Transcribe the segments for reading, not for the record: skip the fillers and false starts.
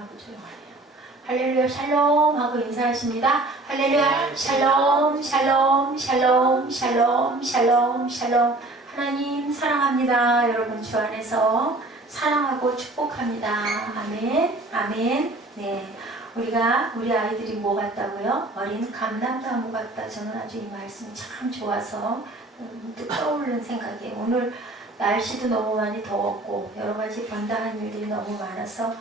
하고 조용하네요. 할렐루야 샬롬 하고 인사하십니다. 할렐루야 샬롬 샬롬 샬롬 샬롬 샬롬 샬롬. 하나님 사랑합니다. 여러분 주 안에서 사랑하고 축복합니다. 아멘 아멘. 네, 우리 아이들이 뭐 같다고요? 어린 감람나무 같다. 저는 아주 이 말씀이 참 좋아서 문득 떠오르는 생각이, 오늘 날씨도 너무 많이 더웠고 여러 가지 번다한 일들이 너무 많아서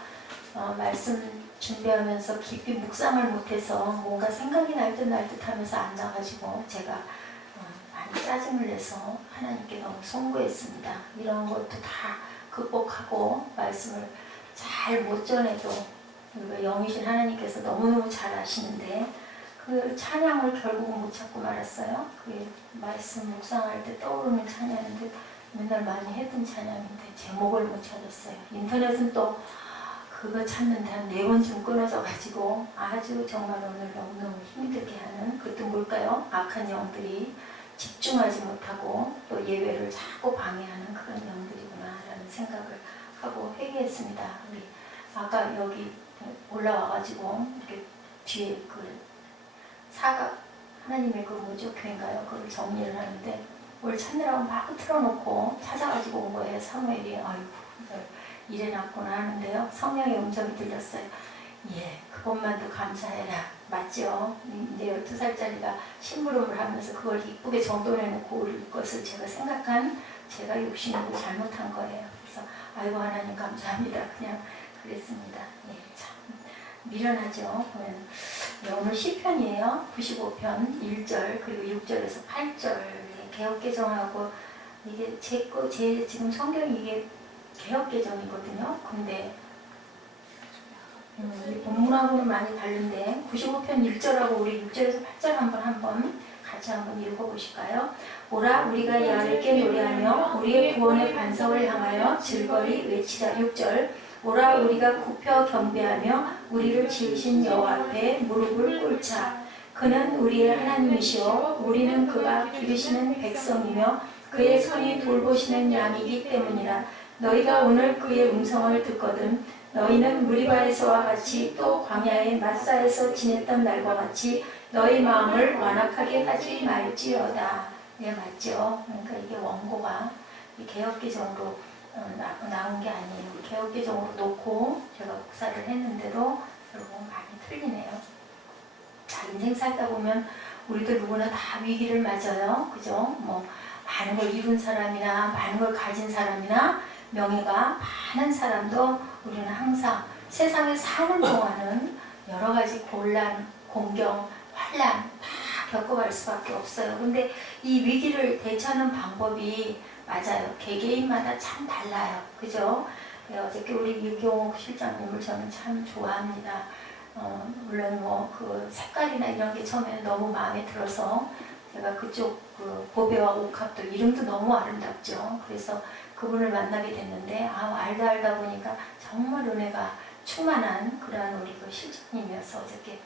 말씀 준비하면서 깊이 묵상을 못해서 뭔가 생각이 날 듯 하면서 안 나가지고 제가 많이 짜증을 내서 하나님께 너무 송구했습니다. 이런 것도 다 극복하고 말씀을 잘 못 전해도 영이신 하나님께서 너무너무 잘 아시는데 그 찬양을 결국은 못 찾고 말았어요. 그 말씀 묵상할 때 떠오르는 찬양인데 맨날 많이 했던 찬양인데 제목을 못 찾았어요. 인터넷은 또 그거 찾는데 한 4번쯤 끊어져 가지고 아주 정말 오늘 너무너무 힘들게 하는, 그것도 뭘까요? 악한 영들이 집중하지 못하고 또 예배를 자꾸 방해하는 그런 영들이구나 라는 생각을 하고 회개했습니다. 우리 아까 여기 올라와 가지고 이렇게 뒤에 그 사각 하나님의 그 뭐죠? 교회인가요? 그걸 정리를 하는데 뭘 찾느라고 막 틀어놓고 찾아가지고 온 거예요. 사무엘이. 아이고 이래놨구나 하는데요. 성령의 음성이 들렸어요. 예, 그것만도 감사해라. 맞죠? 이제 12살짜리가 심부름을 하면서 그걸 이쁘게 정돈해놓고 올 것을 제가 생각한 제가 욕심이고 잘못한 거예요. 그래서 아이고 하나님 감사합니다. 그냥 그랬습니다. 예, 참 미련하죠. 네, 오늘 시편이에요. 95편 1절 그리고 6절에서 8절. 개역개정하고 이게 제 지금 성경이 이게 개역개정이거든요. 근데 이 본문하고는 많이 다른데 95편 1절하고 우리 6절에서 8절 한번 같이 한번 읽어보실까요? 오라 우리가 야훼께 노래하며 우리의 구원의 반석을 향하여 즐거이 외치자. 6절 오라 우리가 굽혀 경배하며 우리를 지으신 여호와 앞에 무릎을 꿇자. 그는 우리의 하나님이시오 우리는 그가 기르시는 백성이며 그의 손이 돌보시는 양이기 때문이라. 너희가 오늘 그의 음성을 듣거든 너희는 무리바에서와 같이 또 광야의 마사에서 지냈던 날과 같이 너희 마음을 완악하게 하지 말지어다. 네, 맞죠? 그러니까 이게 원고가 개역개정으로 나온 게 아니에요. 개역개정으로 놓고 제가 국사를 했는데도 결국은 많이 틀리네요. 자, 인생 살다 보면 우리들 누구나 다 위기를 맞아요. 그죠? 뭐 많은 걸 이룬 사람이나 많은 걸 가진 사람이나 명예가 많은 사람도 우리는 항상 세상에 사는 동안은 여러 가지 곤란, 공경, 환란 다 겪어갈 수밖에 없어요. 근데 이 위기를 대처하는 방법이 맞아요. 개개인마다 참 달라요. 그죠? 어저께 우리 유경옥 실장님을 저는 참 좋아합니다. 물론 뭐 그 색깔이나 이런 게 처음에는 너무 마음에 들어서 제가 그쪽 그 보배와 옥합도 이름도 너무 아름답죠. 그래서 그분을 만나게 됐는데 알다 보니까 정말 은혜가 충만한 그러한 우리 그 실장님이어서 어저께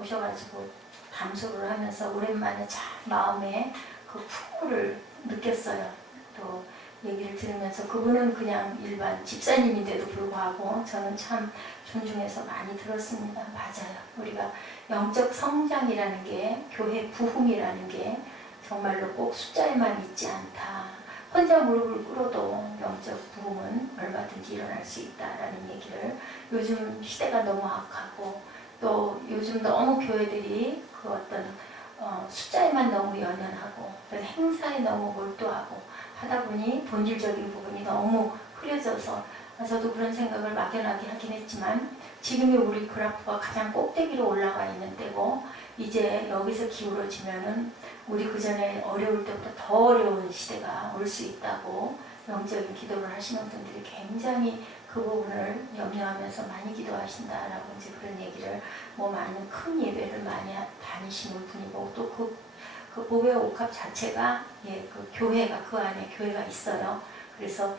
오셔가지고 담소를 하면서 오랜만에 참 마음에 그 풍부를 느꼈어요. 또 얘기를 들으면서 그분은 그냥 일반 집사님인데도 불구하고 저는 참 존중해서 많이 들었습니다. 맞아요. 우리가 영적 성장이라는 게, 교회 부흥이라는 게 정말로 꼭 숫자에만 있지 않다. 혼자 무릎을 꿇어도 영적 부흥은 얼마든지 일어날 수 있다라는 얘기를, 요즘 시대가 너무 악하고 또 요즘 너무 교회들이 그 어떤 숫자에만 너무 연연하고 행사에 너무 몰두하고 하다 보니 본질적인 부분이 너무 흐려져서, 저도 그런 생각을 막연하게 하긴 했지만 지금의 우리 그래프가 가장 꼭대기로 올라가 있는 때고 이제 여기서 기울어지면은 우리 그 전에 어려울 때보다 더 어려운 시대가 올 수 있다고 영적인 기도를 하시는 분들이 굉장히 그 부분을 염려하면서 많이 기도하신다라고 이제 그런 얘기를, 뭐 많은 큰 예배를 많이 다니시는 분이고 또 그 보배 옥합 자체가 그 교회가, 그 안에 교회가 있어요. 그래서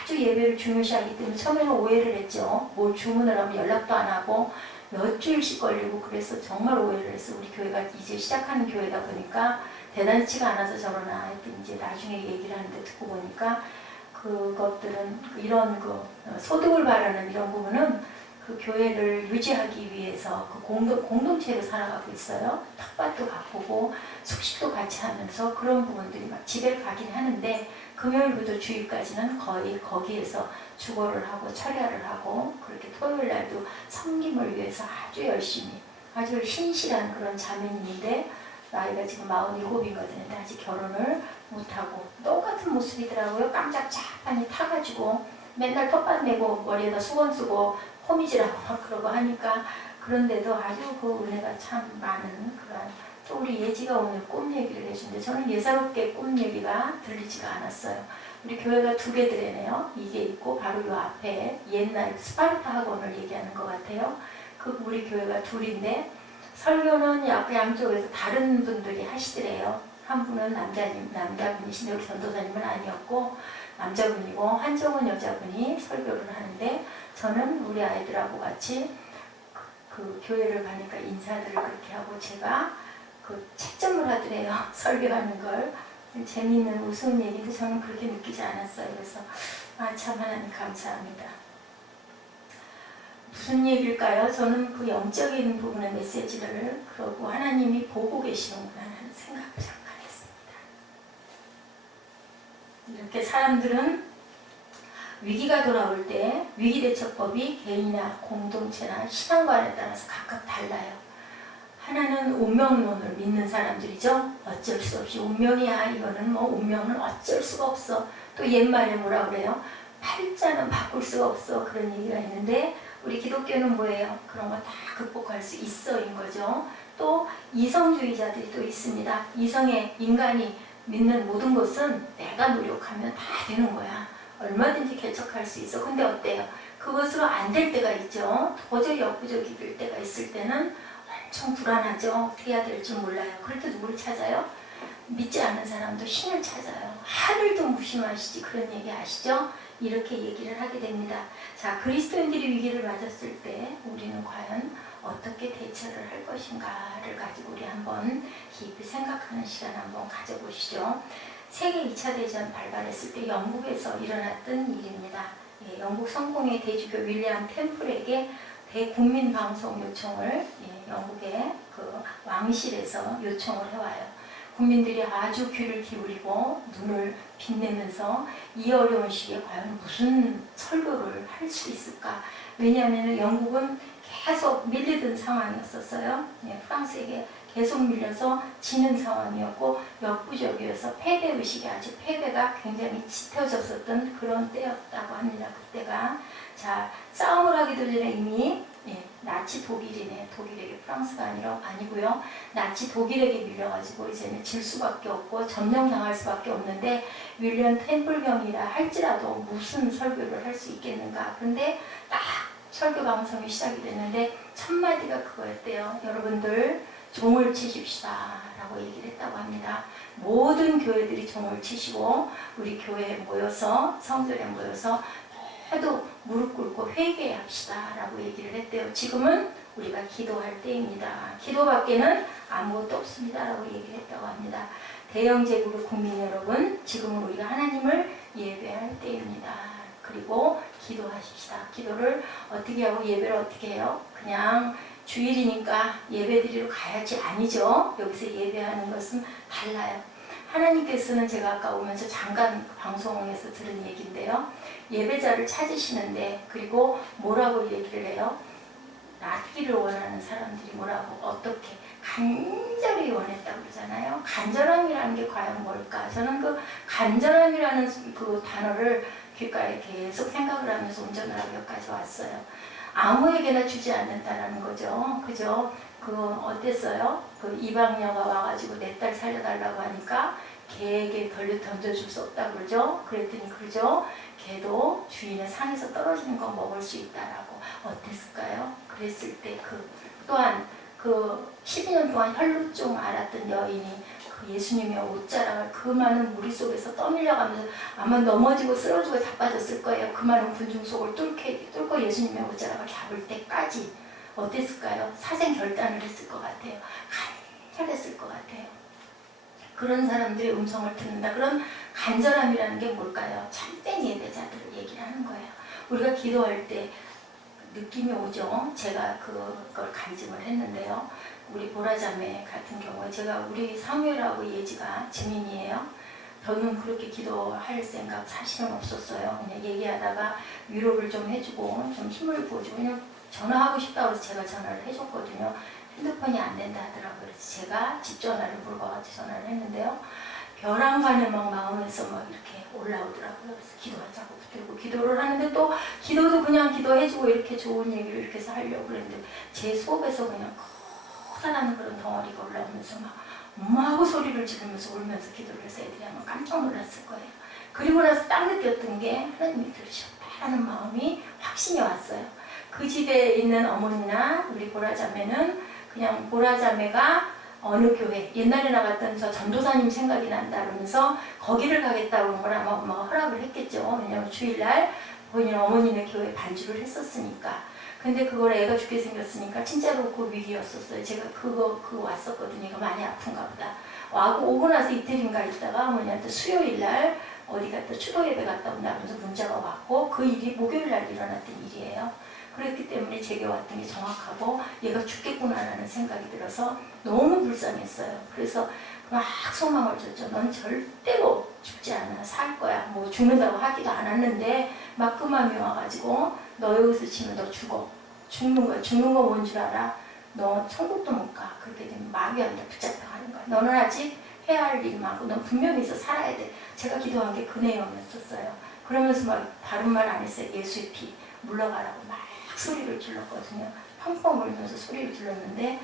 아주 예배를 중요시하기 때문에 처음에는 오해를 했죠. 뭘 주문을 하면 연락도 안 하고 몇 주일씩 걸리고 그래서 정말 오해를 해서 우리 교회가 이제 시작하는 교회다 보니까 대단치가 않아서 저러나 하여튼 이제 나중에 얘기를 하는데 듣고 보니까 그것들은 이런 그 소득을 바라는 이런 부분은 그 교회를 유지하기 위해서 그 공동체로 살아가고 있어요. 텃밭도 가꾸고 숙식도 같이 하면서 그런 부분들이 막 집에 가긴 하는데 금요일부터 주일까지는 거의 거기에서 주거를 하고 철야를 하고 그렇게 토요일 날도 섬김을 위해서 아주 열심히 아주 신실한 그런 자매님인데 나이가 지금 47이거든요. 아직 결혼을 못하고 똑같은 모습이더라고요. 깜짝짝하니 타가지고 맨날 텃밭 내고 머리에다 수건 쓰고 호미질하고 막 그러고 하니까 그런데도 아주 그 은혜가 참 많은 그런 또 우리 예지가 오늘 꿈 얘기를 해주는데 저는 예사롭게 꿈 얘기가 들리지가 않았어요. 우리 교회가 2개들이네요. 이게 있고 바로 요 앞에 옛날 스파르타 학원을 얘기하는 것 같아요. 그 우리 교회가 2인데 설교는 양쪽에서 다른 분들이 하시더래요. 한 분은 남자분이신데 우리 전도사님은 아니었고 남자분이고 한정은 여자분이 설교를 하는데 저는 우리 아이들하고 같이 그 교회를 가니까 인사들을 그렇게 하고 제가 그 채점을 하더래요. 설교하는 걸. 재미있는 우스운 얘기인데 저는 그렇게 느끼지 않았어요. 그래서 참 하나님 감사합니다. 무슨 얘기일까요? 저는 그 영적인 부분의 메시지를 그러고 하나님이 보고 계시는구나 하는 생각을 잠깐 했습니다. 이렇게 사람들은 위기가 돌아올 때 위기대처법이 개인이나 공동체나 신앙관에 따라서 각각 달라요. 하나는 운명론을 믿는 사람들이죠. 어쩔 수 없이 운명이야. 이거는 뭐 운명은 어쩔 수가 없어. 또 옛말에 뭐라 그래요? 팔자는 바꿀 수가 없어. 그런 얘기가 있는데 우리 기독교는 뭐예요? 그런 거 다 극복할 수 있어인 거죠. 또 이성주의자들이 또 있습니다. 이성의 인간이 믿는 모든 것은 내가 노력하면 다 되는 거야. 얼마든지 개척할 수 있어. 근데 어때요? 그것으로 안 될 때가 있죠. 도저히 역부족이 때가 있을 때는 엄청 불안하죠. 어떻게 해야 될지 몰라요. 그럴 때 누구를 찾아요? 믿지 않는 사람도 신을 찾아요. 하늘도 무심하시지. 그런 얘기 아시죠? 이렇게 얘기를 하게 됩니다. 자, 그리스도인들이 위기를 맞았을 때 우리는 과연 어떻게 대처를 할 것인가를 가지고 우리 한번 깊이 생각하는 시간 한번 가져보시죠. 세계 2차 대전 발발했을 때 영국에서 일어났던 일입니다. 영국 성공의 대주교 윌리엄 템플에게 대국민 방송 요청을 영국의 그 왕실에서 요청을 해와요. 국민들이 아주 귀를 기울이고 눈을 빛내면서 이 어려운 시기에 과연 무슨 설교를 할 수 있을까? 왜냐하면 영국은 계속 밀리던 상황이었었어요. 프랑스에게 계속 밀려서 지는 상황이었고 역부족이어서 패배의식이 아주 패배가 굉장히 짙어졌었던 그런 때였다고 합니다. 그때가 자 싸움을 하기도 전에 이미 나치 독일이네. 독일에게 프랑스가 아니고요. 나치 독일에게 밀려가지고 이제는 질 수밖에 없고 점령당할 수밖에 없는데 윌리엄 템플경이라 할지라도 무슨 설교를 할 수 있겠는가. 그런데 딱 설교 방송이 시작이 됐는데 첫 마디가 그거였대요. 여러분들 종을 치십시다 라고 얘기를 했다고 합니다. 모든 교회들이 종을 치시고 우리 교회에 모여서 성전에 모여서 모두 무릎 꿇고 회개합시다 라고 얘기를 했대요. 지금은 우리가 기도할 때입니다. 기도밖에는 아무것도 없습니다 라고 얘기를 했다고 합니다. 대영제국의 국민 여러분, 지금은 우리가 하나님을 예배할 때입니다. 그리고 기도하십시다. 기도를 어떻게 하고 예배를 어떻게 해요? 그냥 주일이니까 예배드리러 가야지 아니죠. 여기서 예배하는 것은 달라요. 하나님께서는 제가 아까 오면서 잠깐 방송에서 들은 얘기인데요. 예배자를 찾으시는데 그리고 뭐라고 얘기를 해요? 낫기를 원하는 사람들이 뭐라고 어떻게 간절히 원했다고 그러잖아요. 간절함이라는 게 과연 뭘까? 저는 그 간절함이라는 그 단어를 귓가에 계속 생각을 하면서 운전을 하고 여기까지 왔어요. 아무에게나 주지 않는다라는 거죠. 그죠? 그거 어땠어요? 그 이방녀가 와가지고 내 딸 살려달라고 하니까 개에게 던져줄 수 없다고 그러죠? 그랬더니 그러죠? 개도 주인의 상에서 떨어지는 거 먹을 수 있다라고. 어땠을까요? 그랬을 때 또한 그 12년 동안 혈루증 앓았던 여인이 그 예수님의 옷자락을 그 많은 무리 속에서 떠밀려가면서 아마 넘어지고 쓰러지고 자빠졌을 거예요. 그 많은 군중 속을 뚫고 예수님의 옷자락을 잡을 때까지 어땠을까요? 사생 결단을 했을 것 같아요. 간절했을 것 같아요. 그런 사람들의 음성을 듣는다. 그런 간절함이라는 게 뭘까요? 참된 예배자들을 얘기를 하는 거예요. 우리가 기도할 때 느낌이 오죠. 제가 그걸 간증을 했는데요. 우리 보라자매 같은 경우에 제가 우리 사무엘하고 예지가 증인이에요. 저는 그렇게 기도할 생각 사실은 없었어요. 그냥 얘기하다가 위로를 좀 해주고 좀 힘을 부어주고 그냥 전화하고 싶다고 해서 제가 전화를 해줬거든요. 핸드폰이 안 된다 하더라고요. 그래서 제가 집 전화를 물어봐가지고 전화를 했는데요. 벼랑간에 막 마음에서 막 이렇게 올라오더라고요. 그래서 기도하자고 붙들고 기도를 하는데 또 기도도 그냥 기도해주고 이렇게 좋은 얘기를 이렇게 해서 하려고 그랬는데 제 속에서 그냥 커다란 그런 덩어리가 올라오면서 막 엄마하고 소리를 지르면서 울면서 기도를 해서 애들이 아마 깜짝 놀랐을 거예요. 그리고 나서 딱 느꼈던 게 하나님이 들으셨다라는 마음이 확신이 왔어요. 그 집에 있는 어머니나 우리 보라자매는 그냥 보라자매가 어느 교회 옛날에 나갔던 저 전도사님 생각이 난다 그러면서 거기를 가겠다고 한 걸 아마 엄마가 허락을 했겠죠. 왜냐면 주일날 본인 어머니네 교회 반주를 했었으니까. 근데 그걸 애가 죽게 생겼으니까 진짜로 그 위기였었어요. 제가 그거 왔었거든요. 이거 많이 아픈가 보다. 와고 오고 나서 이틀인가 있다가 어머니한테 수요일날 어디 갔다 추도 예배 갔다 온다 그러면서 문자가 왔고 그 일이 목요일날 일어났던 일이에요. 그렇기 때문에 제게 왔던 게 정확하고 얘가 죽겠구나라는 생각이 들어서 너무 불쌍했어요. 그래서 막 소망을 줬죠. 넌 절대로 죽지 않아. 살 거야. 뭐 죽는다고 하기도 않았는데 막 그 마음이 와가지고 너 여기서 지면 너 죽어. 죽는 거야. 죽는 거 뭔 줄 알아? 너 천국도 못 가. 그렇게 되면 마귀한테 붙잡혀 가는 거야. 너는 아직 해야 할 일이 많고 넌 분명히 있어 살아야 돼. 제가 기도한 게 그 내용이었었어요. 그러면서 막 다른 말 안 했어요. 예수의 피 물러가라고 막 소리를 질렀거든요. 펑펑 울면서 소리를 질렀는데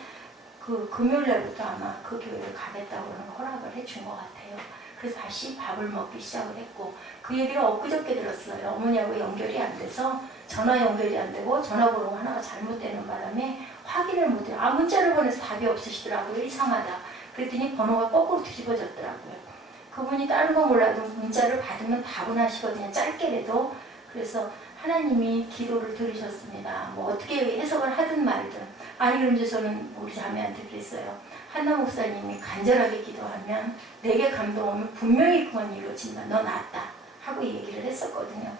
그 금요일날부터 아마 그 교회를 가겠다고 하는 허락을 해준 것 같아요. 그래서 다시 밥을 먹기 시작을 했고 그 얘기를 엊그저께 들었어요. 어머니하고 연결이 안 돼서 전화 연결이 안 되고 전화번호가 하나가 잘못되는 바람에 확인을 못해요. 문자를 보내서 답이 없으시더라고요. 이상하다. 그랬더니 번호가 거꾸로 뒤집어졌더라고요. 그분이 다른 거 몰라도 문자를 받으면 답은 하시거든요. 짧게라도. 그래서 하나님이 기도를 들으셨습니다. 뭐 어떻게 해석을 하든 말든. 아니 그런데 저는 우리 자매한테 그랬어요. 한나 목사님이 간절하게 기도하면 내게 감동 오면 분명히 그건 이루어진다. 너 낫다. 하고 얘기를 했었거든요.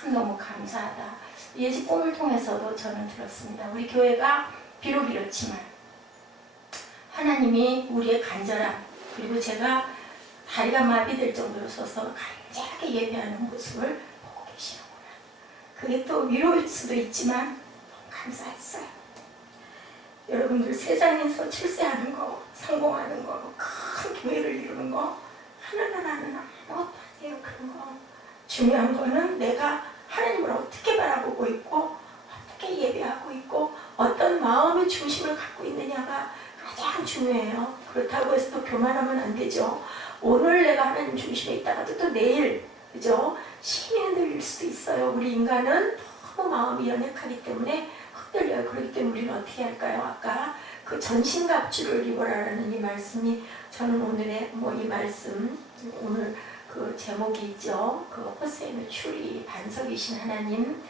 참 너무 감사하다. 예지 꿈을 통해서도 저는 들었습니다. 우리 교회가 비록 이렇지만 하나님이 우리의 간절함 그리고 제가 다리가 마비될 정도로 서서 간절하게 예배하는 모습을 보고 계시는구나. 그게 또 위로일 수도 있지만 너무 감사했어요. 여러분들 세상에서 출세하는 거, 성공하는 거, 큰 교회를 이루는 거 하나는 아무것도 아니에요. 그런 거. 중요한 거는 내가 하나님을 어떻게 바라보고 있고 어떻게 예배하고 있고 어떤 마음의 중심을 갖고 있느냐가 가장 중요해요. 그렇다고 해서 또 교만하면 안 되죠. 오늘 내가 하나님 중심에 있다가도 또 내일 그죠? 힘이 흔들릴 수도 있어요. 우리 인간은 너무 마음이 연약하기 때문에 흔들려요. 그렇기 때문에 우리는 어떻게 할까요? 아까 그 전신갑주를 입어라라는 이 말씀이 저는 오늘의 이 말씀 오늘 그 제목이 있죠. 그 호세의 추리 반석이신 하나님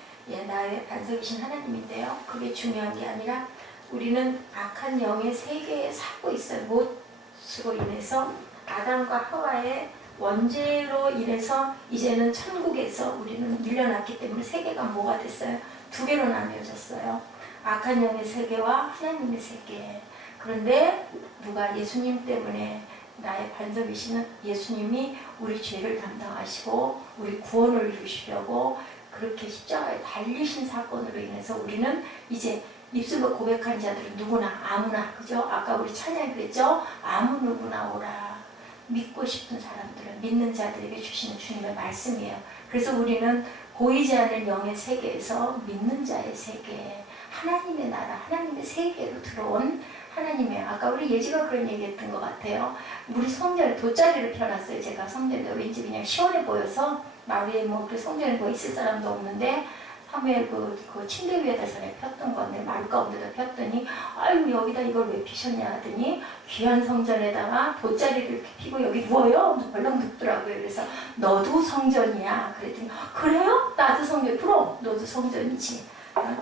나의 반석이신 하나님인데요. 그게 중요한 게 아니라 우리는 악한 영의 세계에 살고 있어요. 못으로 인해서 아담과 하와의 원죄로 인해서 이제는 천국에서 우리는 밀려났기 때문에 세계가 뭐가 됐어요? 두 개로 나뉘어졌어요. 악한 영의 세계와 하나님의 세계. 그런데 누가 예수님 때문에 나의 반석이시는 예수님이 우리 죄를 담당하시고 우리 구원을 이루시려고 그렇게 십자가에 달리신 사건으로 인해서 우리는 이제 입술로 고백한 자들은 누구나 아무나 그죠? 아까 우리 찬양이 그랬죠? 아무 누구나 오라. 믿고 싶은 사람들은 믿는 자들에게 주시는 주님의 말씀이에요. 그래서 우리는 보이지 않는 영의 세계에서 믿는 자의 세계 하나님의 나라 하나님의 세계로 들어온 하나님의 아까 우리 예지가 그런 얘기했던 것 같아요. 우리 성전에 돗자리를 펴놨어요. 제가 성전에 왠지 그냥 시원해 보여서 마루에 그 성전에 있을 사람도 없는데 사무엘 그 침대 위에다 전에 폈던 건데 마루 가운데다 폈더니 아이고 여기다 이걸 왜 피셨냐 하더니 귀한 성전에다가 돗자리를 이렇게 피고 여기 누워요? 벌렁 눕더라고요. 그래서 너도 성전이야. 그랬더니 그래요? 나도 성전. 그럼 너도 성전이지.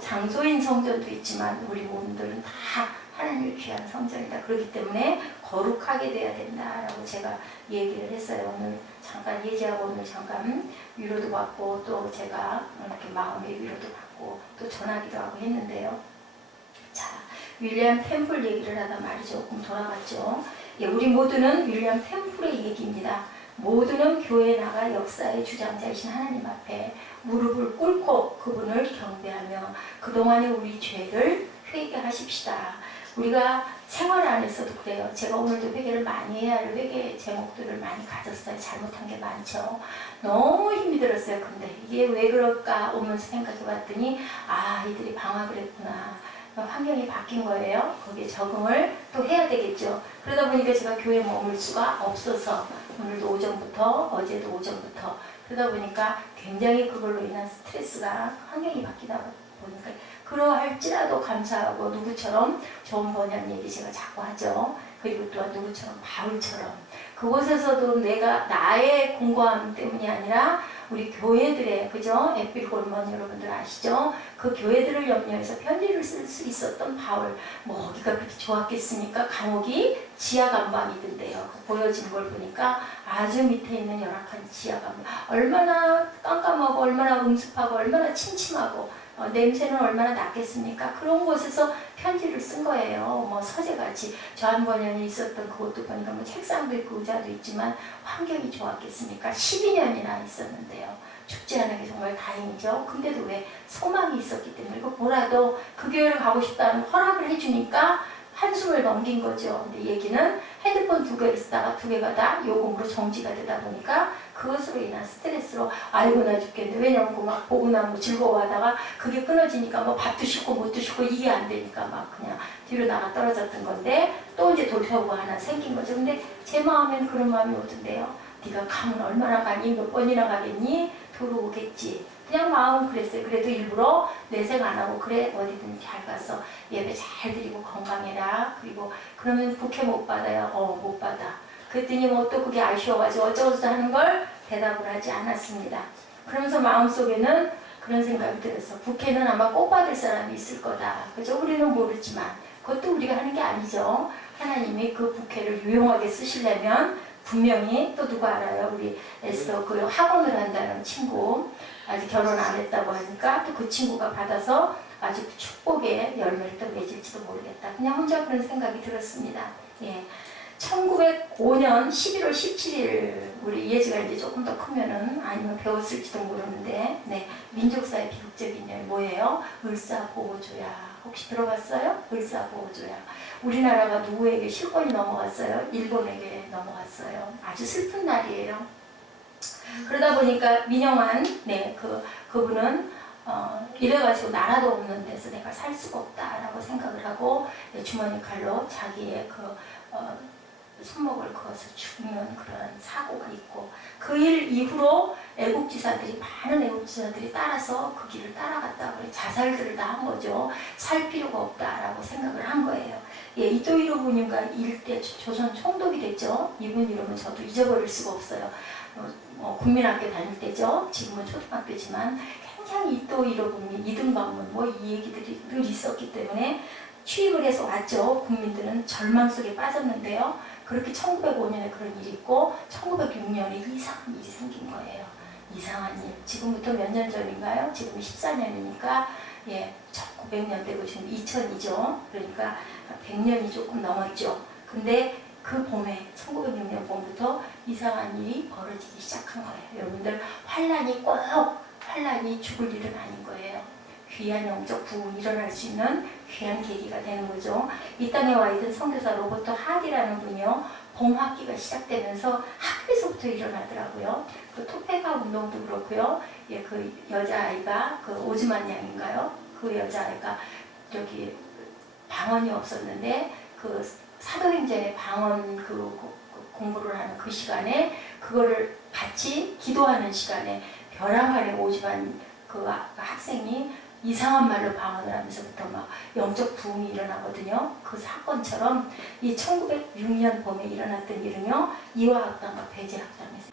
장소인 성전도 있지만 우리 몸들은 다 하나님의 귀한 성전이다. 그렇기 때문에 거룩하게 돼야 된다라고 제가 얘기를 했어요. 오늘 잠깐 잠깐 예지하고 오늘 잠깐 위로도 받고 또 제가 이렇게 마음의 위로도 받고 또 전하기도 하고 했는데요. 자, 윌리엄 템플 얘기를 하다 말이 조금 돌아갔죠. 예, 우리 모두는 윌리엄 템플의 얘기입니다. 모두는 교회에 나가 역사의 주장자이신 하나님 앞에 무릎을 꿇고 그분을 경배하며 그동안의 우리 죄를 회개하십시다. 우리가 생활 안에서도 그래요. 제가 오늘도 회개를 많이 해야 할 회개 제목들을 많이 가졌어요. 잘못한 게 많죠. 너무 힘이 들었어요. 근데 이게 왜 그럴까 오면서 생각해 봤더니 아, 이들이 방학을 했구나. 환경이 바뀐 거예요. 거기에 적응을 또 해야 되겠죠. 그러다 보니까 제가 교회에 머물 수가 없어서 오늘도 오전부터 어제도 오전부터 그러다 보니까 굉장히 그걸로 인한 스트레스가 환경이 바뀌다 보니까 그러할지라도 감사하고 누구처럼 좋은 번역 얘기 제가 자꾸 하죠. 그리고 또한 누구처럼 바울처럼 그곳에서도 내가 나의 공고함 때문이 아니라 우리 교회들의 그죠? 에필골몬 여러분들 아시죠? 그 교회들을 염려해서 편지를 쓸 수 있었던 바울 뭐 거기가 그렇게 좋았겠습니까? 감옥이 지하 감방이던데요. 보여진 걸 보니까 아주 밑에 있는 열악한 지하 감방 얼마나 깜깜하고 얼마나 음습하고 얼마나 침침하고 냄새는 얼마나 났겠습니까? 그런 곳에서 편지를 쓴 거예요. 뭐 서재같이 저한번연이 있었던 그것도 보니까 뭐 책상도 있고 의자도 있지만 환경이 좋았겠습니까? 12년이나 있었는데요. 죽지 않은 게 정말 다행이죠. 근데도 왜 소망이 있었기 때문에 이거 뭐라도 그 교회를 가고 싶다는 허락을 해주니까 한숨을 넘긴 거죠. 근데 얘기는 핸드폰 2개를 쓰다가 2개가 다 요금으로 정지가 되다 보니까 그것으로 인한 스트레스로 아이고 나 죽겠는데 왜냐면 막 보고 나면 즐거워하다가 그게 끊어지니까 뭐 밥도 싣고 못도 싣고 이게 안 되니까 막 그냥 뒤로 나가 떨어졌던 건데 또 이제 돌파구가 하나 생긴 거죠. 근데 제 마음엔 그런 마음이 오던데요. 네가 가면 얼마나 가니? 몇 번이나 가겠니? 들어오겠지. 그냥 마음은 그랬어요. 그래도 일부러 내색 안 하고 그래 어디든 잘 가서 예배 잘 드리고 건강해라. 그리고 그러면 국회 못 받아요. 못 받아. 그랬더니 뭐 또 그게 아쉬워가지고 어쩌고저쩌고 하는 걸 대답을 하지 않았습니다. 그러면서 마음속에는 그런 생각이 들었어. 국회는 아마 꼭 받을 사람이 있을 거다. 그죠? 우리는 모르지만 그것도 우리가 하는 게 아니죠. 하나님이 그 국회를 유용하게 쓰시려면 분명히 또 누가 알아요? 우리 에스더 그 학원을 한다는 친구 아직 결혼 안 했다고 하니까 또 그 친구가 받아서 아주 축복의 열매를 또 맺을지도 모르겠다. 그냥 혼자 그런 생각이 들었습니다. 예. 1905년 11월 17일 우리 예지가 이제 조금 더 크면은 아니면 배웠을지도 모르는데 네, 민족사의 비극적인 일 뭐예요? 을사보호조약. 혹시 들어봤어요? 을사보호조약. 우리나라가 누구에게 실권이 넘어갔어요? 일본에게 넘어갔어요. 아주 슬픈 날이에요. 그러다 보니까 민영환 그분은 이래가지고 나라도 없는 데서 내가 살 수가 없다라고 생각을 하고 주머니 칼로 자기의 손목을 그어서 죽는 그런 사고가 있고 그 일 이후로 많은 애국지사들이 따라서 그 길을 따라갔다고 자살들을 다 한 거죠. 살 필요가 없다라고 생각을 한 거예요. 예, 이토히로 부님과 일대 조선 총독이 됐죠. 이분 이름은 저도 잊어버릴 수가 없어요. 국민학교 다닐 때죠. 지금은 초등학교지만 굉장히 이토히로 부님, 이등반문 뭐 이 얘기들이 늘 있었기 때문에 취임을 해서 왔죠. 국민들은 절망 속에 빠졌는데요. 그렇게 1905년에 그런 일이 있고 1906년에 이상한 일이 생긴 거예요. 이상한 일. 지금부터 몇 년 전인가요? 지금 14년이니까 예, 1900년대고 지금 2000이죠. 그러니까 100년이 조금 넘었죠. 근데 그 봄에 1906년 봄부터 이상한 일이 벌어지기 시작한 거예요. 여러분들 환란이 죽을 일은 아닌 거예요. 귀한 영적 부흥이 일어날 수 있는 귀한 계기가 되는 거죠. 이 땅에 와 있던 선교사 로버트 하디라는 분이요. 봄 학기가 시작되면서 학교에서부터 일어나더라고요. 그 토페가 운동도 그렇고요. 예, 그 여자아이가 그 오즈만 양인가요? 그 여자아이가 저기 방언이 없었는데 그 사도행전의 방언 공부를 하는 그 시간에 그거를 같이 기도하는 시간에 벼랑 아래 오즈만 그 학생이 이상한 말로 방언을 하면서부터 막 영적 부흥이 일어나거든요. 그 사건처럼 이 1906년 봄에 일어났던 일은요. 이화학당과 배제학당에서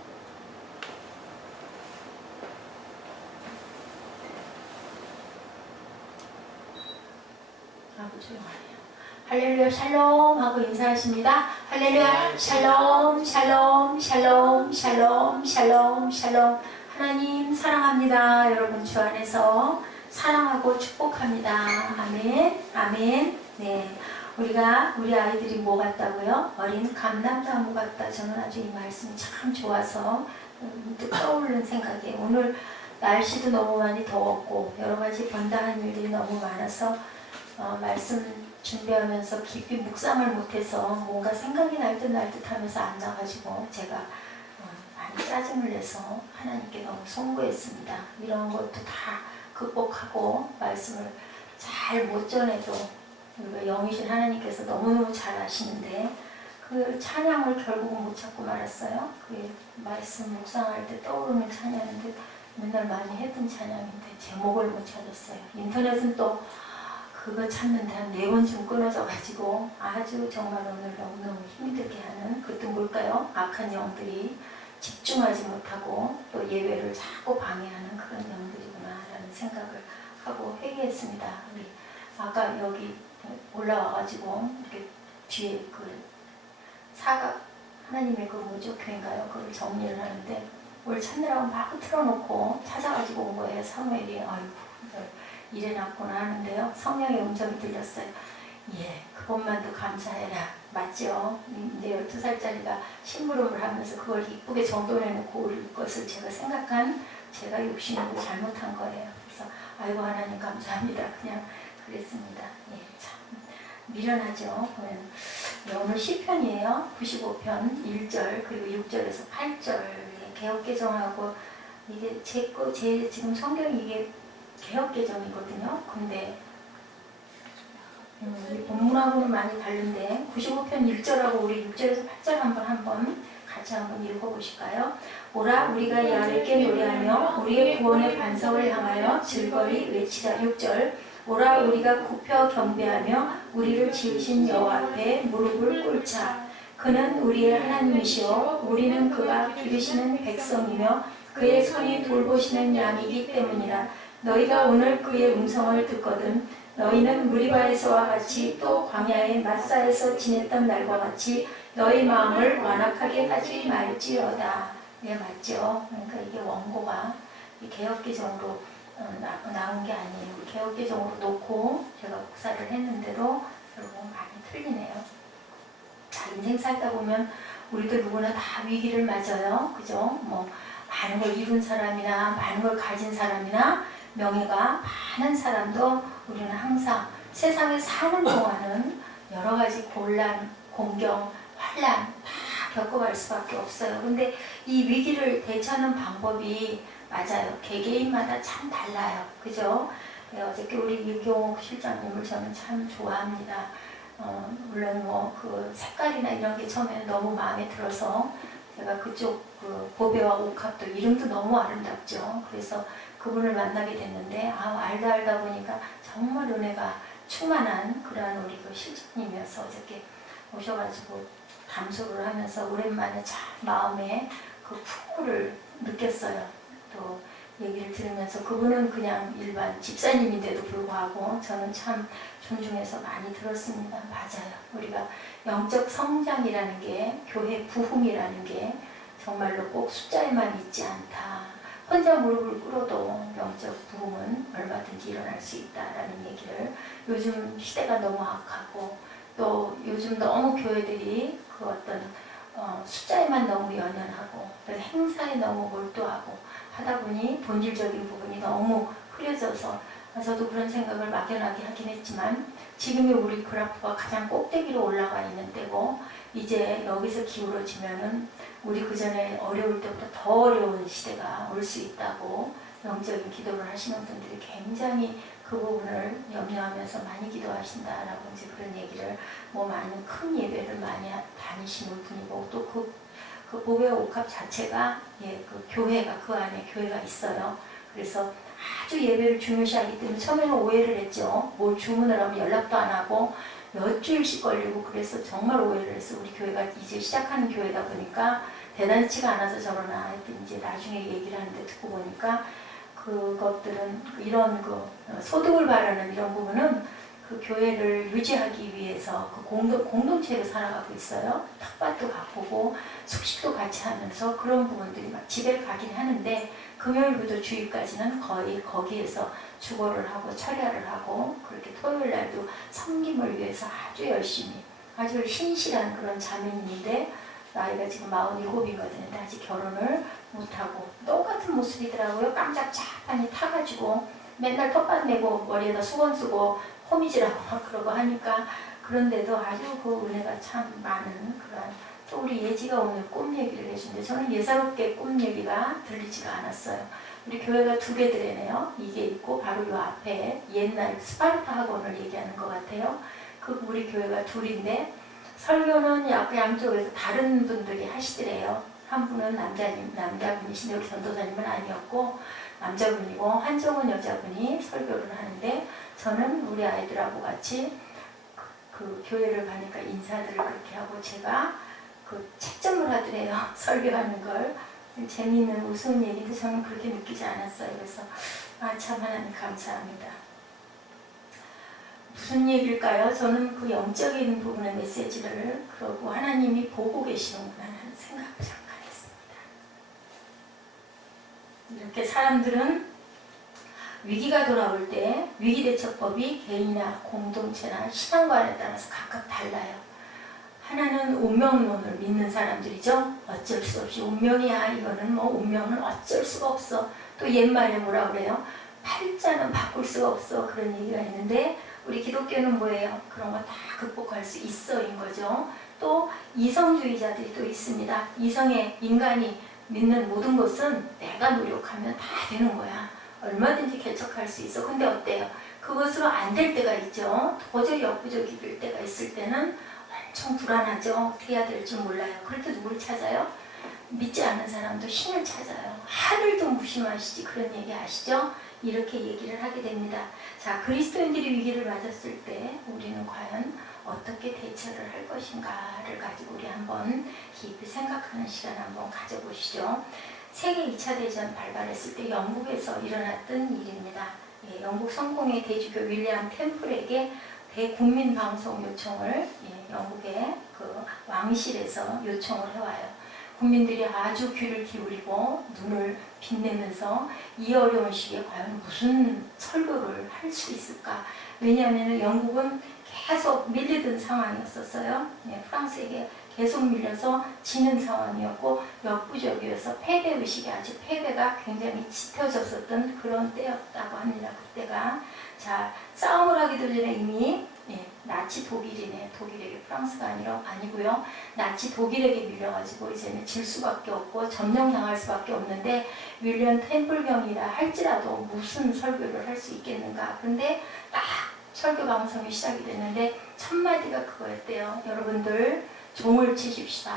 아주 조용하네요. 할렐루야 샬롬 하고 인사하십니다. 할렐루야 샬롬 샬롬 샬롬 샬롬 샬롬 샬롬. 하나님 사랑합니다. 여러분 주 안에서 사랑하고 축복합니다. 아멘 아멘. 네, 우리 아이들이 뭐 같다고요? 어린 감람나무 같다. 저는 아주 이 말씀이 참 좋아서 문득 떠오르는 생각이에요. 오늘 날씨도 너무 많이 더웠고 여러 가지 번다한 일들이 너무 많아서 말씀 준비하면서 깊이 묵상을 못해서 뭔가 생각이 날 듯 하면서 안 나가지고 제가 많이 짜증을 내서 하나님께 너무 송구했습니다. 이런 것도 다 극복하고 말씀을 잘 못 전해도 우리가 영이신 하나님께서 너무너무 잘 아시는데 그 찬양을 결국은 못 찾고 말았어요. 그 말씀 묵상할 때 떠오르는 찬양인데 맨날 많이 했던 찬양인데 제목을 못 찾았어요. 인터넷은 또 그거 찾는데 한 4번쯤 끊어져가지고 아주 정말 오늘 너무너무 힘들게 하는 그것도 뭘까요? 악한 영들이 집중하지 못하고 또 예배를 자꾸 방해하는 그런 영들이구나 라는 생각을 하고 회개했습니다. 우리 아까 여기 올라와가지고 이렇게 뒤에 그 사각 하나님의 그 뭐죠? 교회인가요? 그걸 정리를 하는데 뭘 찾느라고 막 틀어놓고 찾아가지고 온 거예요. 사무엘이 아이고 이래놨구나 하는데요. 성령의 음성이 들렸어요. 예, 그것만도 감사해라. 맞죠? 이제 12살짜리가 심부름을 하면서 그걸 이쁘게 정돈해놓고 올 것을 제가 생각한 제가 욕심으로 잘못한 거예요. 그래서 아이고 하나님 감사합니다. 그냥 그랬습니다. 예, 참 미련하죠. 오늘 시편이에요. 95편 1절 그리고 6절에서 8절 개역개정하고 이게 제 지금 성경이 이게 개역개정이거든요. 근데 본문하고는 많이 다른데 95편 1절하고 우리 6절에서 8절 한번 같이 한번 읽어보실까요? 오라 우리가 야훼께 노래하며 우리의 구원의 반석을 향하여 즐거이 외치자. 6절 오라 우리가 굽혀 경배하며 우리를 지으신 여호와 앞에 무릎을 꿇자. 그는 우리의 하나님이시오 우리는 그가 기르시는 백성이며 그의 손이 돌보시는 양이기 때문이라. 너희가 오늘 그의 음성을 듣거든 너희는 무리바에서와 같이 또 광야의 마사에서 지냈던 날과 같이 너희 마음을 완악하게 하지 말지어다. 네, 맞죠? 그러니까 이게 원고가 개역개정으로 나온 게 아니에요. 개역개정으로 놓고 제가 복사를 했는데도 결국은 많이 틀리네요. 자, 인생 살다 보면 우리도 누구나 다 위기를 맞아요. 그죠? 뭐 많은 걸 이룬 사람이나 많은 걸 가진 사람이나 명예가 많은 사람도 우리는 항상 세상에 사는 동안은 여러 가지 곤란, 공경, 환란 다 겪어갈 수밖에 없어요. 근데 이 위기를 대처하는 방법이 맞아요. 개개인마다 참 달라요. 그죠? 네, 어저께 우리 유경 실장님을 저는 참 좋아합니다. 물론 뭐 그 색깔이나 이런 게 처음에는 너무 마음에 들어서 제가 그쪽 그 보배와 옥합도 이름도 너무 아름답죠. 그래서 그분을 만나게 됐는데 알다 보니까 정말 은혜가 충만한 그러한 우리 그 실장님이어서 어저께 오셔가지고 담소를 하면서 오랜만에 참 마음에 그 풍부를 느꼈어요. 또 얘기를 들으면서 그분은 그냥 일반 집사님인데도 불구하고 저는 참 존중해서 많이 들었습니다. 맞아요. 우리가 영적 성장이라는 게 교회 부흥이라는 게 정말로 꼭 숫자에만 있지 않다. 혼자 무릎을 꿇어도 영적 부흥은 얼마든지 일어날 수 있다라는 얘기를 요즘 시대가 너무 악하고 또 요즘 너무 교회들이 그 어떤 숫자에만 너무 연연하고 행사에 너무 몰두하고 하다 보니 본질적인 부분이 너무 흐려져서 저도 그런 생각을 막연하게 하긴 했지만 지금의 우리 그래프가 가장 꼭대기로 올라가 있는 때고 이제 여기서 기울어지면은 우리 그 전에 어려울 때보다 더 어려운 시대가 올 수 있다고 영적인 기도를 하시는 분들이 굉장히 그 부분을 염려하면서 많이 기도하신다라고 이제 그런 얘기를 뭐 많은 큰 예배를 많이 다니시는 분이고 또 그 보배 옥합 자체가 그 교회가 그 안에 교회가 있어요. 그래서 아주 예배를 중요시하기 때문에 처음에는 오해를 했죠. 뭘 주문을 하면 연락도 안 하고 몇 주일씩 걸리고 그래서 정말 오해를 했어. 우리 교회가 이제 시작하는 교회다 보니까 대단치가 않아서 저러나 하여튼 이제 나중에 얘기를 하는데 듣고 보니까 그것들은 이런 그 소득을 바라는 이런 부분은 그 교회를 유지하기 위해서 그 공동체로 살아가고 있어요. 텃밭도 가꾸고 숙식도 같이 하면서 그런 부분들이 막 집에 가긴 하는데 금요일부터 주일까지는 거의 거기에서 주거를 하고 철야를 하고 그렇게 토요일 날도 섬김을 위해서 아주 열심히 아주 신실한 그런 자매인데 나이가 지금 47이거든요. 아직 결혼을 못하고 똑같은 모습이더라고요. 깜짝 쫙많이 타가지고 맨날 텃밭 내고 머리에다 수건 쓰고 호미질하고 막 그러고 하니까 그런데도 아주 그 은혜가 참 많은 그런 또 우리 예지가 오늘 꿈 얘기를 해주는데 저는 예사롭게 꿈 얘기가 들리지가 않았어요. 우리 교회가 두 개들이네요. 이게 있고 바로 요 앞에 옛날 스파르타 학원을 얘기하는 것 같아요. 그 우리 교회가 둘인데 설교는 양쪽에서 다른 분들이 하시더래요. 한 분은 남자분이신데 여기 전도사님은 아니었고 남자분이고 한정은 여자분이 설교를 하는데 저는 우리 아이들하고 같이 그 교회를 가니까 인사들을 그렇게 하고 제가 그 채점을 하더래요. 설교하는 걸. 재미있는 우스운 얘기도 저는 그렇게 느끼지 않았어요. 그래서 참 하나님 감사합니다. 무슨 얘기일까요? 저는 그 영적인 부분의 메시지를 그러고 하나님이 보고 계시는구나 하는 생각을 잠깐 했습니다. 이렇게 사람들은 위기가 돌아올 때 위기대처법이 개인이나 공동체나 신앙관에 따라서 각각 달라요. 하나는 운명론을 믿는 사람들이죠. 어쩔 수 없이 운명이야. 이거는 뭐 운명은 어쩔 수가 없어. 또 옛말에 뭐라 그래요? 팔자는 바꿀 수가 없어. 그런 얘기가 있는데 우리 기독교는 뭐예요? 그런 거 다 극복할 수 있어인 거죠. 또 이성주의자들이 또 있습니다. 이성의 인간이 믿는 모든 것은 내가 노력하면 다 되는 거야. 얼마든지 개척할 수 있어. 근데 어때요? 그것으로 안 될 때가 있죠. 도저히 역부족이 될 때가 있을 때는 엄청 불안하죠. 어떻게 해야 될지 몰라요. 그럴 때 누굴 찾아요? 믿지 않는 사람도 신을 찾아요. 하늘도 무심하시지. 그런 얘기 아시죠? 이렇게 얘기를 하게 됩니다. 자, 그리스도인들이 위기를 맞았을 때 우리는 과연 어떻게 대처를 할 것인가를 가지고 우리 한번 깊이 생각하는 시간 한번 가져보시죠. 세계 2차 대전 발발했을 때 영국에서 일어났던 일입니다. 영국 성공의 대주교 윌리엄 템플에게 대국민방송 요청을 영국의 그 왕실에서 요청을 해와요. 국민들이 아주 귀를 기울이고 눈을 빛내면서 이 어려운 시기에 과연 무슨 설교를 할 수 있을까? 왜냐하면 영국은 계속 밀리던 상황이었었어요. 프랑스에게 계속 밀려서 지는 상황이었고 역부족이어서 패배의식이 아주 패배가 굉장히 짙어졌었던 그런 때였다고 합니다. 그때가 자 싸움을 하기도 전에 이미 나치 독일이네. 독일에게 프랑스가 아니고요. 나치 독일에게 밀려가지고 이제는 질 수밖에 없고 점령당할 수밖에 없는데 윌리엄 템플경이라 할지라도 무슨 설교를 할 수 있겠는가. 그런데 딱 설교 방송이 시작이 됐는데 첫 마디가 그거였대요. 여러분들 종을 치십시다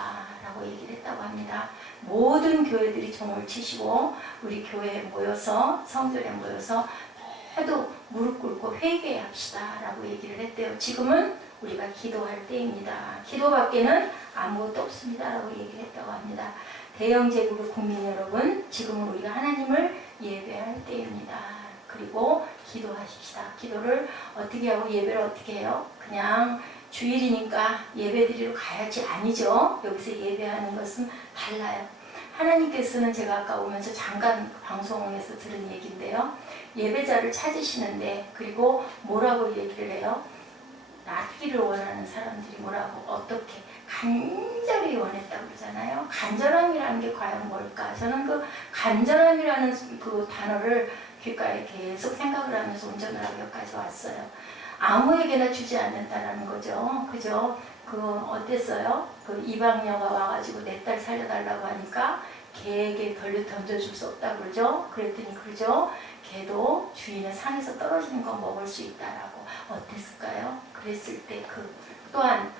라고 얘기를 했다고 합니다. 모든 교회들이 종을 치시고 우리 교회에 모여서 성전에 모여서 모두 무릎 꿇고 회개합시다 라고 얘기를 했대요. 지금은 우리가 기도할 때입니다. 기도밖에는 아무것도 없습니다 라고 얘기를 했다고 합니다. 대영제국의 국민 여러분, 지금은 우리가 하나님을 예배할 때입니다. 그리고 기도하십시다. 기도를 어떻게 하고 예배를 어떻게 해요? 그냥 주일이니까 예배드리러 가야지 아니죠. 여기서 예배하는 것은 달라요. 하나님께서는 제가 아까 오면서 잠깐 방송에서 들은 얘기인데요. 예배자를 찾으시는데 그리고 뭐라고 얘기를 해요? 낫기를 원하는 사람들이 뭐라고 어떻게 간절히 원했다고 그러잖아요. 간절함이라는 게 과연 뭘까? 저는 그 간절함이라는 그 단어를 귓가에 계속 생각을 하면서 운전을 하고 여기까지 왔어요. 아무에게나 주지 않는다라는 거죠. 그죠? 어땠어요? 그 이방녀가 와가지고 내 딸 살려달라고 하니까 개에게 던져줄 수 없다고 그러죠? 그랬더니 그러죠? 개도 주인의 상에서 떨어지는 거 먹을 수 있다라고. 어땠을까요? 그랬을 때 또한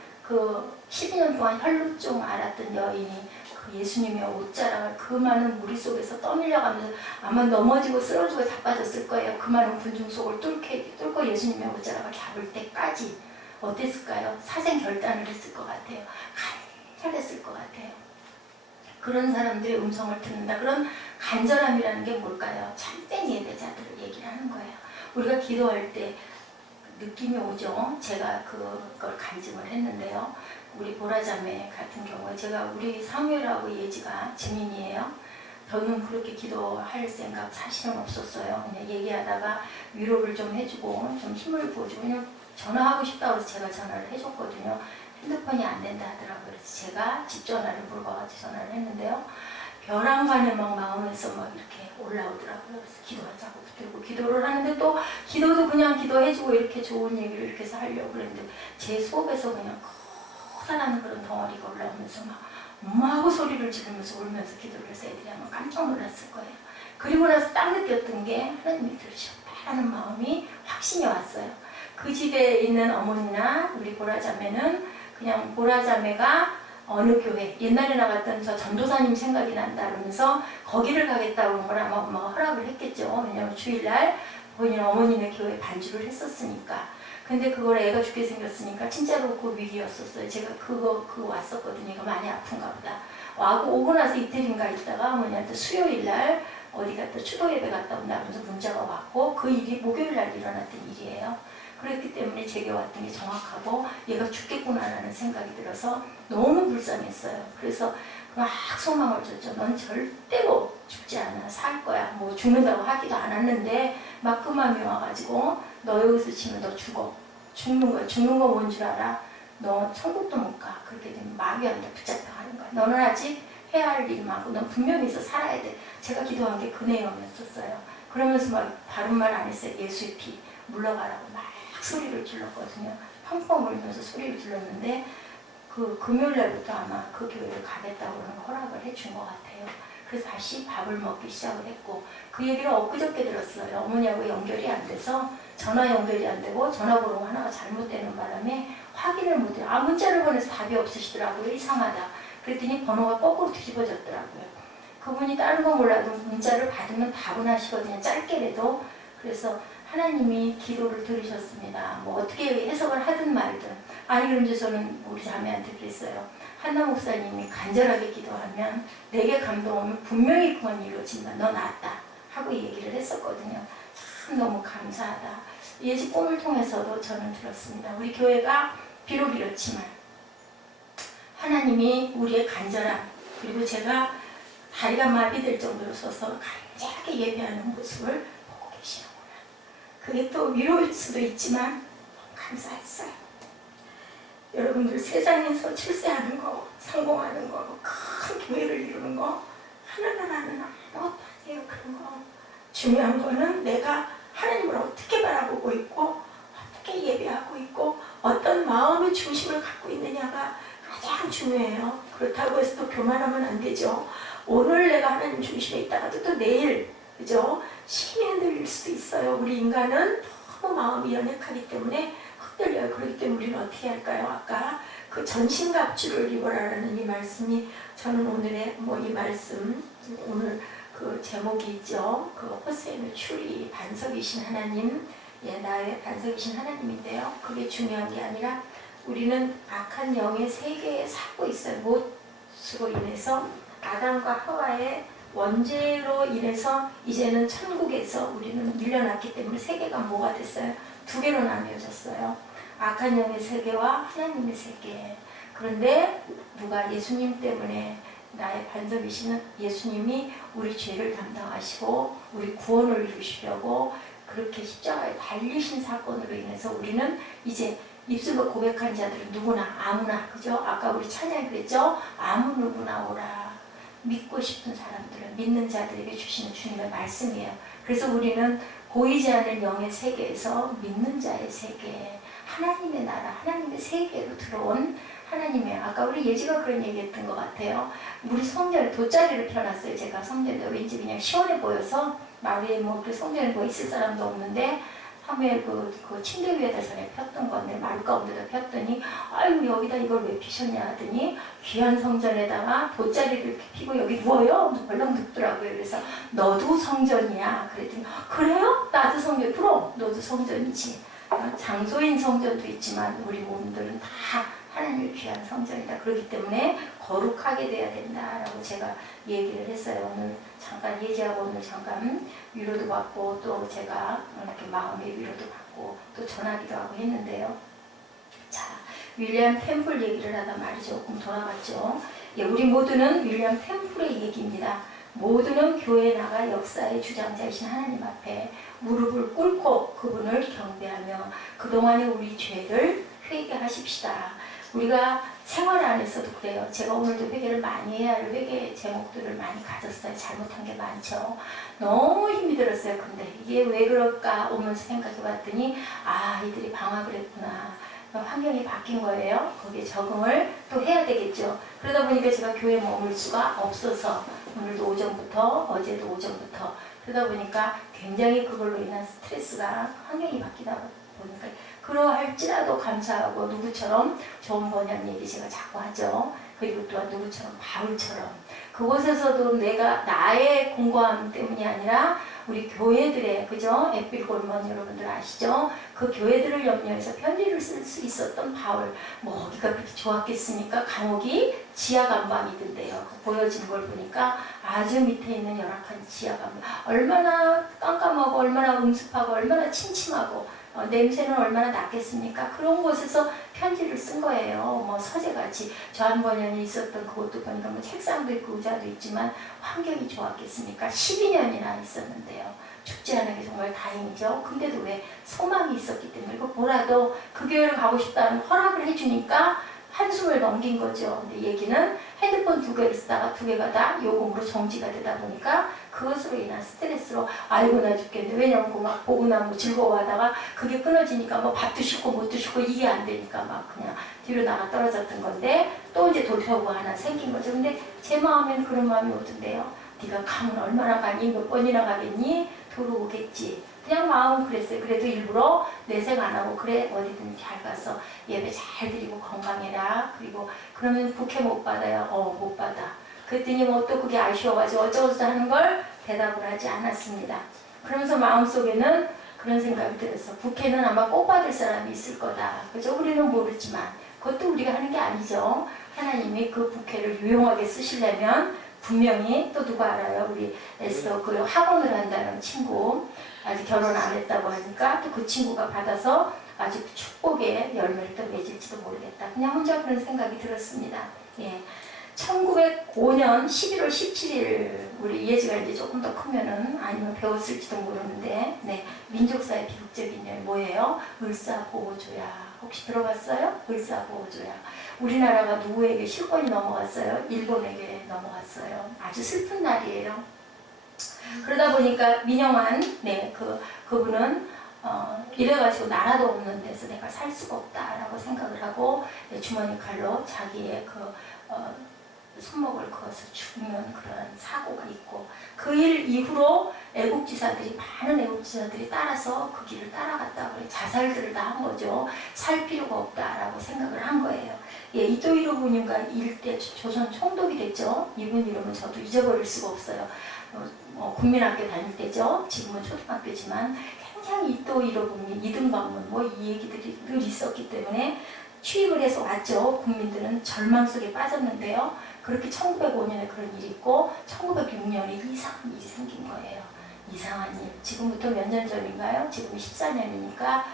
12년 동안 혈루증 앓았던 여인이 그 예수님의 옷자락을 그 많은 무리 속에서 떠밀려가면서 아마 넘어지고 쓰러지고 자빠졌을 거예요. 그 많은 군중 속을 뚫고 예수님의 옷자락을 잡을 때까지 어땠을까요? 사생 결단을 했을 것 같아요. 간절했을 것 같아요. 그런 사람들의 음성을 듣는다. 그런 간절함이라는 게 뭘까요? 참된 예배자들을 얘기를 하는 거예요. 우리가 기도할 때 느낌이 오죠. 제가 그걸 간증을 했는데요. 우리 보라자매 같은 경우에 제가 우리 사무엘하고 예지가 증인이에요. 저는 그렇게 기도할 생각 사실은 없었어요. 그냥 얘기하다가 위로를 좀 해주고 좀 힘을 부어주고 그냥 전화하고 싶다고 해서 제가 전화를 해줬거든요. 핸드폰이 안 된다 하더라고요. 그래서 제가 집 전화를 물어봐가지고 전화를 했는데요. 벼랑간에 막 마음에서 막 이렇게 올라오더라고요. 그래서 기도하자고 붙들고 기도를 하는데 또 기도도 그냥 기도해주고 이렇게 좋은 얘기를 이렇게 해서 하려고 그랬는데 제 속에서 그냥 커다란 그런 덩어리가 올라오면서 막 엄마하고 소리를 지르면서 울면서 기도를 해서 애들이 아마 깜짝 놀랐을 거예요. 그리고 나서 딱 느꼈던 게 하나님이 들으셨다라는 마음이 확신이 왔어요. 그 집에 있는 어머니나 우리 보라자매는 그냥 보라자매가 어느 교회 옛날에 나갔던 저 전도사님 생각이 난다 그러면서 거기를 가겠다고 그런 걸 아마 엄마가 허락을 했겠죠. 왜냐면 주일날 본인 어머니네 교회 반주를 했었으니까. 근데 그걸 애가 죽게 생겼으니까 진짜로 그 위기였었어요. 제가 그거 왔었거든요. 이거 많이 아픈가 보다. 와고 오고 나서 이틀인가 있다가 어머니한테 수요일날 어디 갔다 추도 예배 갔다 온다 그러면서 문자가 왔고 그 일이 목요일날 일어났던 일이에요. 그랬기 때문에 제게 왔던 게 정확하고 얘가 죽겠구나라는 생각이 들어서 너무 불쌍했어요. 그래서 막 소망을 줬죠. 넌 절대로 죽지 않아. 살 거야. 뭐 죽는다고 하기도 않았는데 막 그 마음이 와가지고 너 여기서 치면 너 죽어. 죽는 거야. 죽는 거 뭔 줄 알아? 너 천국도 못 가. 그렇게 되면 마귀한테 붙잡혀 가는 거야. 너는 아직 해야 할 일 많고 넌 분명히 있어 살아야 돼. 제가 기도한 게 그 내용이었었어요. 그러면서 막 다른 말 안 했어요. 예수의 피 물러가라고 막 소리를 질렀거든요. 펑펑 울면서 소리를 질렀는데 그 금요일날부터 아마 그 교회를 가겠다고 그런 허락을 해준 것 같아요. 그래서 다시 밥을 먹기 시작을 했고 그 얘기를 엊그저께 들었어요. 어머니하고 연결이 안 돼서 전화 연결이 안 되고 전화번호가 하나가 잘못되는 바람에 확인을 못해요. 문자를 보내서 답이 없으시더라고요. 이상하다. 그랬더니 번호가 거꾸로 뒤집어졌더라고요. 그분이 다른 거 몰라도 문자를 받으면 답은 하시거든요. 짧게라도. 그래서 하나님이 기도를 들으셨습니다. 뭐 어떻게 해석을 하든 말든. 아니 그럼 이제 저는 우리 자매한테 그랬어요. 한나 목사님이 간절하게 기도하면 내게 감동 오면 분명히 그건 이루어진다. 너 낫다. 하고 얘기를 했었거든요. 참 너무 감사하다. 예지 꿈을 통해서도 저는 들었습니다. 우리 교회가 비록 이렇지만 하나님이 우리의 간절함 그리고 제가 다리가 마비될 정도로 서서 간절하게 예배하는 모습을 보고 계시는구나. 그게 또 위로일 수도 있지만 감사했어요. 여러분들 세상에서 출세하는 거, 성공하는 거, 큰 교회를 이루는 거 하나는 아무것도 아니에요. 그런 거. 중요한 거는 내가 하나님을 어떻게 바라보고 있고 어떻게 예배하고 있고 어떤 마음의 중심을 갖고 있느냐가 가장 중요해요. 그렇다고 해서 또 교만하면 안 되죠. 오늘 내가 하나님 중심에 있다가도 또 내일 그죠? 힘이 흔들릴 수도 있어요. 우리 인간은 너무 마음이 연약하기 때문에 흔들려요. 그렇기 때문에 우리는 어떻게 할까요? 아까 그 전신갑주를 입어라라는 이 말씀이 저는 오늘의 이 말씀 오늘 그 제목이 있죠. 그 호세의 출이 반석이신 하나님, 나의 반석이신 하나님인데요. 그게 중요한 게 아니라 우리는 악한 영의 세계에 살고 있어요. 못으로 인해서 아담과 하와의 원죄로 인해서 이제는 천국에서 우리는 밀려났기 때문에 세계가 뭐가 됐어요? 두 개로 나뉘어졌어요. 악한 영의 세계와 하나님의 세계. 그런데 누가 예수님 때문에 나의 반석이시는 예수님이 우리 죄를 담당하시고 우리 구원을 이루시려고 그렇게 십자가에 달리신 사건으로 인해서 우리는 이제 입술로 고백한 자들은 누구나 아무나 그죠? 아까 우리 찬양이 그랬죠? 아무 누구나 오라. 믿고 싶은 사람들은 믿는 자들에게 주시는 주님의 말씀이에요. 그래서 우리는 보이지 않는 영의 세계에서 믿는 자의 세계, 하나님의 나라, 하나님의 세계로 들어온 하나님의 아까 우리 예지가 그런 얘기했던 것 같아요. 우리 성전에 돗자리를 펴놨어요. 제가 성전에 왠지 그냥 시원해 보여서 마루에 그 성전에 있을 사람도 없는데 사무엘 그 침대 위에다 전에 폈던 건데 마루 가운데다 폈더니 아유 여기다 이걸 왜 피셨냐 하더니 귀한 성전에다가 돗자리를 피고 여기 누워요? 벌렁 눕더라고요. 그래서 너도 성전이야. 그랬더니 그래요? 나도 성전. 그럼 너도 성전이지. 장소인 성전도 있지만 우리 몸들은 다 하나님의 귀한 성전이다. 그렇기 때문에 거룩하게 돼야 된다라고 제가 얘기를 했어요. 오늘 잠깐 예지하고 오늘 잠깐 위로도 받고 또 제가 이렇게 마음의 위로도 받고 또 전하기도 하고 했는데요. 자, 윌리엄 템플 얘기를 하다 말이 조금 돌아갔죠. 예, 우리 모두는 윌리엄 템플의 얘기입니다. 모두는 교회에 나가 역사의 주장자이신 하나님 앞에 무릎을 꿇고 그분을 경배하며 그동안의 우리 죄를 회개하십시다. 우리가 생활 안에서도 그래요. 제가 오늘도 회개를 많이 해야 할 회개 제목들을 많이 가졌어요. 잘못한 게 많죠. 너무 힘이 들었어요. 근데 이게 왜 그럴까 오면서 생각해 봤더니 이들이 방학을 했구나. 환경이 바뀐 거예요. 거기에 적응을 또 해야 되겠죠. 그러다 보니까 제가 교회에 머물 수가 없어서 오늘도 오전부터 어제도 오전부터 그러다 보니까 굉장히 그걸로 인한 스트레스가 환경이 바뀌다 보니까 그러할지라도 감사하고 누구처럼 좋은 번역 얘기 제가 자꾸 하죠. 그리고 또한 누구처럼 바울처럼 그곳에서도 내가 나의 공고함 때문이 아니라 우리 교회들의 그죠? 에필골몬 여러분들 아시죠? 그 교회들을 염려해서 편지를 쓸 수 있었던 바울 뭐 거기가 그렇게 좋았겠습니까? 감옥이 지하 감방이던데요. 보여진 걸 보니까 아주 밑에 있는 열악한 지하 감방 얼마나 깜깜하고 얼마나 음습하고 얼마나 침침하고 냄새는 얼마나 났겠습니까? 그런 곳에서 편지를 쓴 거예요. 뭐 서재같이 저한번연이 있었던 그것도 보니까 뭐 책상도 있고 의자도 있지만 환경이 좋았겠습니까? 12년이나 있었는데요. 죽지 않은 게 정말 다행이죠. 근데도 왜 소망이 있었기 때문에 이거 뭐라도 그 교회를 가고 싶다는 허락을 해주니까 한숨을 넘긴 거죠. 근데 얘기는 핸드폰 2개를 쓰다가 2개가 다 요금으로 정지가 되다 보니까 그것으로 인한 스트레스로 아이고 나 죽겠네. 왜냐면 막 보고 나면 즐거워하다가 그게 끊어지니까 뭐 밥도 씻고 못 드시고 이게 안 되니까 막 그냥 뒤로 나가 떨어졌던 건데 또 이제 돌파구가 하나 생긴 거죠. 근데 제 마음에는 그런 마음이 오던데요. 네가 가면 얼마나 가니? 몇 번이나 가겠니? 돌아오겠지. 그냥 마음은 그랬어요. 그래도 일부러 내색 안 하고 그래 어디든 잘 가서 예배 잘 드리고 건강해라. 그리고 그러면 국회 못 받아요. 못 받아. 그랬더니 뭐 또 그게 아쉬워가지고 어쩌고저쩌고 하는 걸 대답을 하지 않았습니다. 그러면서 마음속에는 그런 생각이 들었어. 국회는 아마 꼭 받을 사람이 있을 거다. 그죠? 우리는 모르지만 그것도 우리가 하는 게 아니죠. 하나님이 그 국회를 유용하게 쓰시려면 분명히 또 누가 알아요? 우리 애써 그 학원을 한다는 친구 아직 결혼 안 했다고 하니까 또 그 친구가 받아서 아주 축복의 열매를 또 맺을지도 모르겠다. 그냥 혼자 그런 생각이 들었습니다. 예. 1905년 11월 17일 우리 예지가 이제 조금 더 크면은 아니면 배웠을지도 모르는데 민족사의 비극적인 일 뭐예요? 을사보호조약 혹시 들어봤어요? 을사보호조약 우리나라가 누구에게 실권이 넘어갔어요? 일본에게 넘어갔어요. 아주 슬픈 날이에요. 그러다 보니까 민영환 그분은 이래가지고 나라도 없는 데서 내가 살 수가 없다라고 생각을 하고 주머니 칼로 자기의 손목을 그어서 죽는 그런 사고가 있고 그 일 이후로 많은 애국지사들이 따라서 그 길을 따라갔다고 그래 자살들을 다 한 거죠. 살 필요가 없다라고 생각을 한 거예요. 예, 이토히로 부님과 일대 조선 총독이 됐죠. 이분 이름은 저도 잊어버릴 수가 없어요. 국민학교 다닐 때죠. 지금은 초등학교지만 굉장히 이토히로 부님, 이등방문 이 얘기들이 늘 있었기 때문에 취입을 해서 왔죠. 국민들은 절망 속에 빠졌는데요. 그렇게 1905년에 그런 일이 있고 1906년에 이상한 일이 생긴 거예요. 이상한 일. 지금부터 몇 년 전인가요? 지금 14년이니까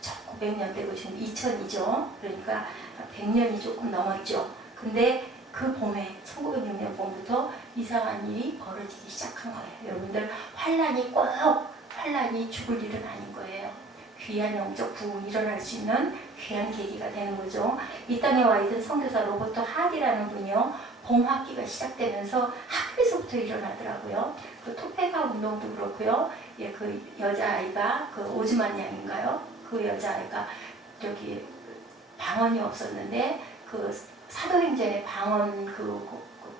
1900년대고 지금 2000이죠. 그러니까 100년이 조금 넘었죠. 근데 그 봄에 1906년 봄부터 이상한 일이 벌어지기 시작한 거예요. 여러분들 환란이 죽을 일은 아닌 거예요. 귀한 영적 부흥이 일어날 수 있는 귀한 계기가 되는 거죠. 이 땅에 와 있던 선교사 로버트 하디라는 분이요. 봄학기가 시작되면서 학교에서부터 일어나더라고요. 그 토페가 운동도 그렇고요. 그 여자아이가 그 오즈만 양인가요? 그 여자아이가 저기 방언이 없었는데 그 사도행전의 방언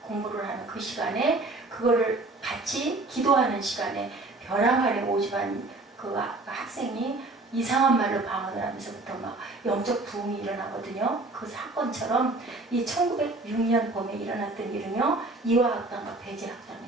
공부를 하는 그 시간에 그거를 같이 기도하는 시간에 벼랑 아래 오즈만 그 학생이 이상한 말로 방언을 하면서부터 막 영적 부흥이 일어나거든요. 그 사건처럼 이 1906년 봄에 일어났던 일은요. 이화학당과 배제학당에서